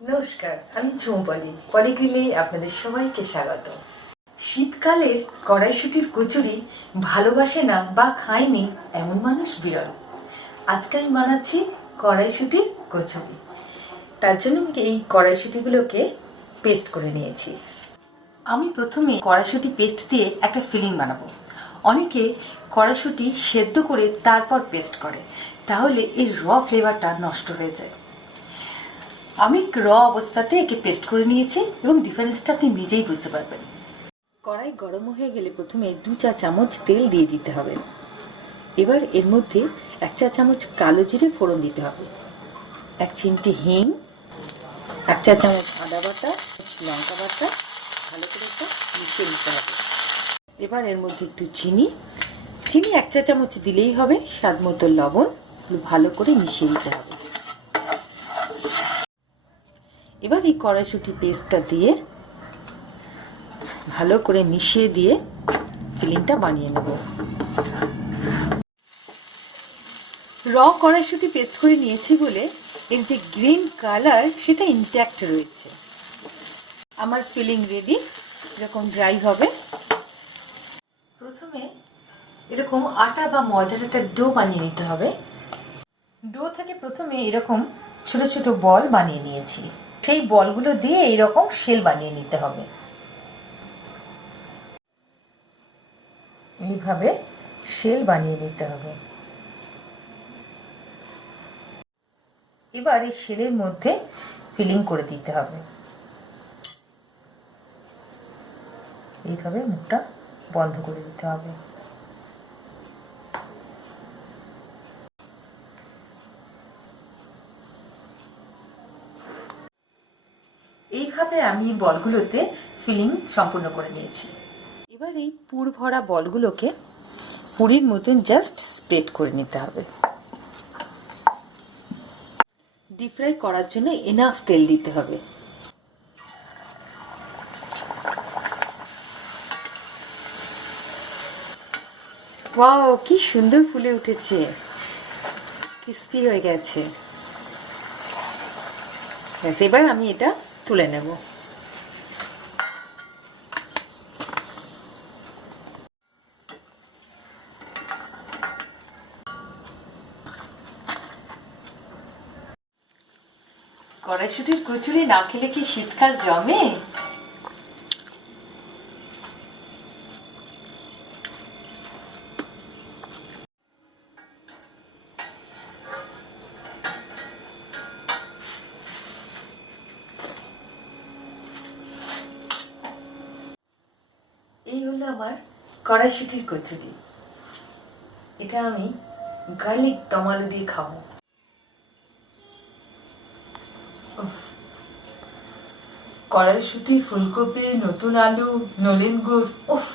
নমস্কার, আমি ঝুমপলি পলিগ্রিলে আপনাদের সবাইকে স্বাগত। শীতকালের কড়াইশুঁটির কচুরি ভালোবাসে না বা খায়নি এমন মানুষ বিরল। আজকে আমি বানাচ্ছি কড়াইশুঁটির কচুরি। তার জন্য আমি এই কড়াইশুঁটিগুলোকে পেস্ট করে নিয়েছি। আমি প্রথমে কড়াইশুঁটি পেস্ট দিয়ে একটা ফিলিং বানাবো। অনেকে কড়াইশুঁটি সেদ্ধ করে তারপর পেস্ট করে, তাহলে এর র ফ্লেভারটা নষ্ট হয়ে যায়। আমি র অবস্থাতে একে পেস্ট করে নিয়েছি এবং ডিফারেন্সটা আপনি নিজেই বুঝতে পারবেন। কড়াই গরম হয়ে গেলে প্রথমে 2 চা চামচ তেল দিয়ে দিতে হবে। এবার এর মধ্যে 1 চা চামচ কালো জিরে ফোড়ন দিতে হবে, 1 চিমটি হিং, 1 চা চামচ আদা বাটা, লঙ্কা বাটা ভালো করে একটা মিশিয়ে নিতে হবে। এবার এর মধ্যে একটু চিনি 1 চা চামচ দিলেই হবে, স্বাদ মতো লবণ, ভালো করে মিশিয়ে দিতে হবে। এবার এই কড়াইশুঁটি পেস্টটা দিয়ে ভালো করে মিশিয়ে দিয়ে ফিলিংটা বানিয়ে নেব। র কড়াইশুঁটি পেস্ট করে নিয়েছি বলে এর যে গ্রিন কালার সেটা ইনট্যাক্ট রয়েছে। আমার ফিলিং রেডি, এরকম ড্রাই হবে। প্রথমে এরকম আটা বা ময়দার একটা ডো বানিয়ে নিতে হবে। ডো থেকে প্রথমে এরকম ছোট ছোট বল বানিয়ে নিয়েছি, সেই বলগুলো দিয়ে এইরকম শেল বানিয়ে নিতে হবে। এইভাবে শেল বানিয়ে নিতে হবে। এবার এই শেলের মধ্যে ফিলিং করে দিতে হবে। এইভাবে মুখটা বন্ধ করে দিতে হবে। এইভাবে আমি বলগুলোতে ফিলিং সম্পূর্ণ করে নিয়েছি। এবার এই পুর ভরা বলগুলোকে পুরির মতন জাস্ট স্প্রেড করে নিতে হবে। ডিপ ফ্রাই করার জন্য এনাফ তেল দিতে হবে। ওয়াও, কি সুন্দর ফুলে উঠেছে, ক্রিস্পি হয়ে গেছে। এবার আমি এটা তুলে নেব। কড়াইশুঁটির কচুরি না খেলে কি শীতকাল জমে? এই হলো আমার কড়াইশুঁটির কচুরি। এটা আমি গার্লিক দম আলু দিয়ে খাবো। কড়াইশুঁটি, ফুলকপি, নতুন আলু, নলেন গুড়, উফ!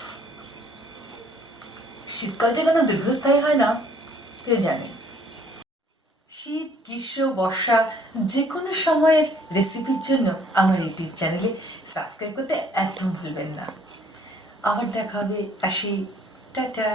শীতকাল যে কেন দীর্ঘস্থায়ী হয় না কে জানে। শীত, গ্রীষ্ম, বর্ষা যে কোনো সময়ের রেসিপির জন্য আমার ইউটিউব চ্যানেলে সাবস্ক্রাইব করতে একদম ভুলবেন না। আবার দেখা হবে, আসি, টাটা।